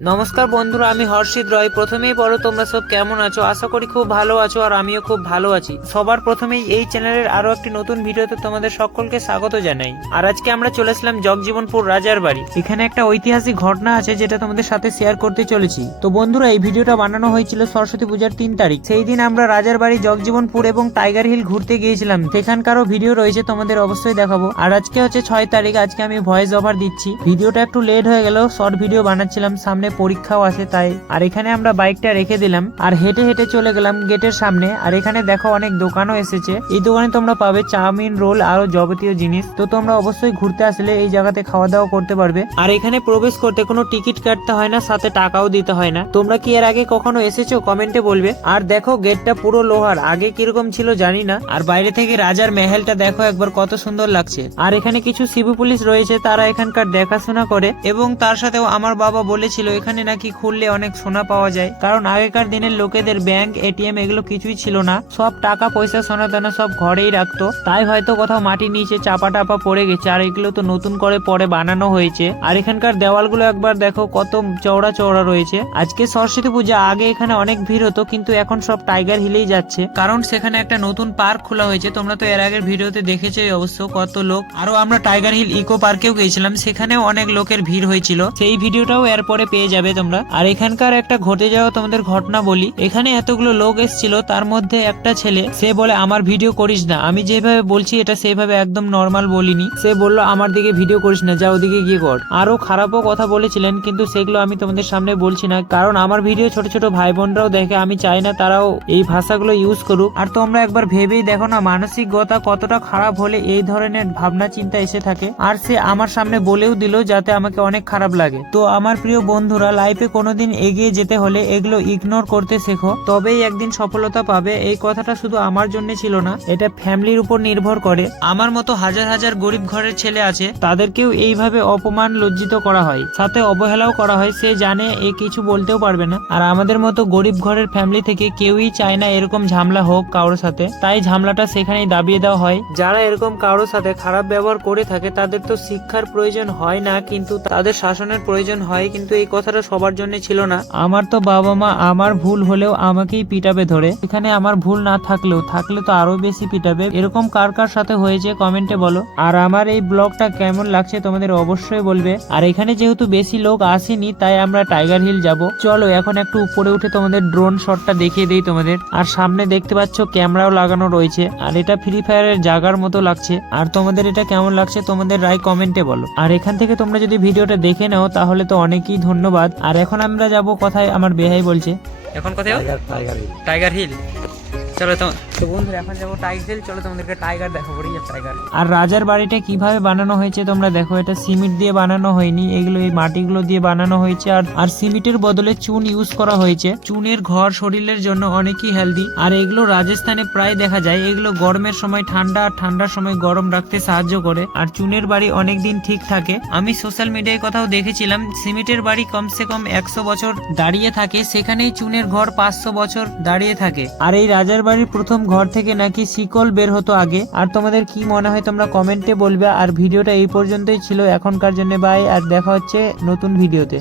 নমস্কার বন্ধুরা, আমি হর্ষিত রয়। প্রথমেই বলো তোমরা সব কেমন আছো? আশা করি খুব ভালো আছো, আর আমিও খুব ভালো আছি। সবার প্রথমেই এই চ্যানেলের আরো একটি নতুন ভিডিওতে তোমাদের সকলকে স্বাগত জানাই। আর আজকে আমরা চলে আসলাম জগজীবনপুর রাজার বাড়ি। এখানে একটা ঐতিহাসিক ঘটনা আছে যেটা তোমাদের সাথে শেয়ার করতে চলেছি। তো বন্ধুরা, এই ভিডিওটা বানানো হয়েছিল সরস্বতী পূজার 3 তারিখ। সেই দিন আমরা রাজার বাড়ি, জগজীবনপুর এবং টাইগার হিল ঘুরতে গিয়েছিলাম। সেখানকারও ভিডিও রয়েছে, তোমাদের অবশ্যই দেখাবো। আর আজকে হচ্ছে 6 তারিখ, আজকে আমি ভয়েস ওভার দিচ্ছি। ভিডিওটা একটু লেট হয়ে গেল, শর্ট ভিডিও বানাচ্ছিলাম, সামনে পরীক্ষাও আছে তাই। আর এখানে আমরা বাইকটা রেখে দিলাম আর হেঁটে হেঁটে চলে গেলাম গেটের সামনে। আর এখানে দেখো অনেক দোকানও এসেছে। এই দোকানে তোমরা পাবে চাউমিন, রোল আরো যাবতীয় জিনিস। তো তোমরা অবশ্যই ঘুরতে আসলে এই জায়গাতে খাওয়া দাওয়া করতে পারবে। আর এখানে প্রবেশ করতে কোনো টিকিট কাটতে হয় না, সাথে টাকাও দিতে হয় না। তোমরা কি এর আগে কখনো এসেছো? কমেন্টে বলবে। আর দেখো গেটটা পুরো লোহার, আগে কিরকম ছিল জানি না। আর বাইরে থেকে রাজার মেহেলটা দেখো একবার, কত সুন্দর লাগছে। আর এখানে কিছু সিভিল পুলিশ রয়েছে, তারা এখানকার দেখাশোনা করে। এবং তার সাথেও আমার বাবা বলেছিল এখানে নাকি খুললে অনেক সোনা পাওয়া যায়, কারণ আগেকার দিনের লোকেদের ব্যাংক, এটিএম এগুলো কিছুই ছিল না। সব টাকা পয়সা, সোনা দানা সব ঘরেই রাখতো। তাই হয়তো কোথাও মাটির নিচে চাপা টাপা পড়ে গেছে। আর এগুলো তো নতুন করে পরে বানানো হয়েছে। আর এখানকার দেওয়ালগুলো একবার দেখো কত চওড়া চওড়া রয়েছে। আজকে সরস্বতী পূজা, আগে এখানে অনেক ভিড় হতো, কিন্তু এখন সব টাইগার হিলেই যাচ্ছে, কারণ সেখানে একটা নতুন পার্ক খোলা হয়েছে। তোমরা তো এর আগের ভিডিওতে দেখেছোই অবশ্য কত লোক। আরো আমরা টাইগার হিল ইকো পার্কেও গেছিলাম, সেখানেও অনেক লোকের ভিড় হয়েছিল। সেই ভিডিওটাও এরপরে পেয়ে যাবে তোমরা। আর এখানকার একটা ঘটে যাওয়া তোমাদের ঘটনা বলি। এখানে এতগুলো লোক এসেছিল, তার মধ্যে একটা ছেলে, সে বলে আমার ভিডিও করিস না। আমি যেভাবে বলছি এটা সেভাবে একদম নর্মাল বলিনি। সে বললো আমার দিকে ভিডিও করিস না, যা ওদিকে গিয়ে কর। আরো খারাপও কথা বলেছিলেন, কিন্তু সেগুলো আমি তোমাদের সামনে বলছি না, কারণ আমার ভিডিও ছোট ছোট ভাই বোনরাও দেখে। আমি চাই না তারাও এই ভাষাগুলো ইউজ করুক। আর তোমরা একবার ভেবেই দেখো না, মানসিকতা কতটা খারাপ হলে এই ধরনের ভাবনা চিন্তা এসে থাকে। আর সে আমার সামনে বলেও দিল, যাতে আমাকে অনেক খারাপ লাগে। তো আমার প্রিয় বন্ধুরা, লাইফে কোনোদিন এগিয়ে যেতে হলে এগুলো ইগনোর করতে শেখো, তবেই একদিন সফলতা পাবে। এই কথাটা শুধু আমার জন্য ছিল না, এটা ফ্যামিলির উপর নির্ভর করে। আমার মতো হাজার হাজার গরিব ঘরের ছেলে আছে, তাদেরকেও এইভাবে অপমান, লজ্জিত করা হয়, সাথে অবহেলাও করা হয়। সে জানে এ কিছু বলতেও পারবে না। আর আমাদের মতো গরিব ঘরের ফ্যামিলি থেকে কেউই চায় না এরকম ঝামেলা হোক কারোর সাথে, তাই ঝামেলাটা সেখানেই দাবিয়ে দেওয়া হয়। যারা এরকম কারোর সাথে খারাপ ব্যবহার করে থাকে, তাদের তো শিক্ষার প্রয়োজন হয় না, কিন্তু তাদের শাসনের প্রয়োজন হয়। কিন্তু এই কথাটা সবার জন্য ছিল না। আমার তো বাবা মা আমার ভুল হলেও আমাকেই পিটাবে ধরে। এখানে আমার ভুল না থাকলেও, থাকলে তো আরো বেশি পিটাবে। এরকম কার কার সাথে হয়েছে কমেন্টে বলো। আর আমার এই ব্লগটা কেমন লাগছে তোমাদের অবশ্যই বলবে। আর এখানে যেহেতু বেশি লোক আসেনি, তাই আমরা টাইগার হিল যাব। চলো এখন একটু উপরে উঠে তোমাদের ড্রোন শটটা দেখিয়ে দিই তোমাদের। আর সামনে দেখতে পাচ্ছ ক্যামেরাও লাগানো রয়েছে। আর এটা ফ্রি ফায়ারের জায়গার মতো লাগছে। আর তোমাদের এটা কেমন লাগছে তোমাদের রায় কমেন্টে বলো। আর এখান থেকে তোমরা যদি ভিডিওটা দেখে নাও তাহলে তো অনেকই ধন্যবাদ। আর এখন আমরা যাব কোথায়, আমার বেহাই বলছে এখন কোথায়? Tiger Hill. চলো তো বন্ধুরা, এখন যাবো টাইগার হিল। চলো তোমাদেরকে টাইগার দেখাবো, টাইগার। আর রাজার বাড়িটা কিভাবে বানানো হয়েছে তোমরা দেখো। এটা সিমেন্ট দিয়ে বানানো হয়নি, এগুলো এই মাটিগুলো দিয়ে বানানো হয়েছে। আর সিমেন্টের বদলে চুন ইউজ করা হয়েছে। চুনের ঘর শরীরের জন্য অনেকই হেলদি। আর এগুলো রাজস্থানে প্রায় দেখা যায়। এগুলো গরমের সময় ঠান্ডা, আর ঠান্ডার সময় গরম রাখতে সাহায্য করে। আর চুনের বাড়ি অনেকদিন ঠিক থাকে। আমি সোশ্যাল মিডিয়ায় কোথাও দেখেছিলাম সিমেন্টের বাড়ি কমসে কম 100 বছর দাঁড়িয়ে থাকে, সেখানেই চুনের ঘর 500 বছর দাঁড়িয়ে থাকে। আর এই রাজার বাড়ির প্রথম ঘর থেকে নাকি শিকল বের হতো আগে। আর তোমাদের কি মনে হয় তোমরা কমেন্টে বলবে। আর ভিডিওটা এই পর্যন্তই ছিল এখনকার জন্য। বাই, আর দেখা হচ্ছে নতুন ভিডিওতে।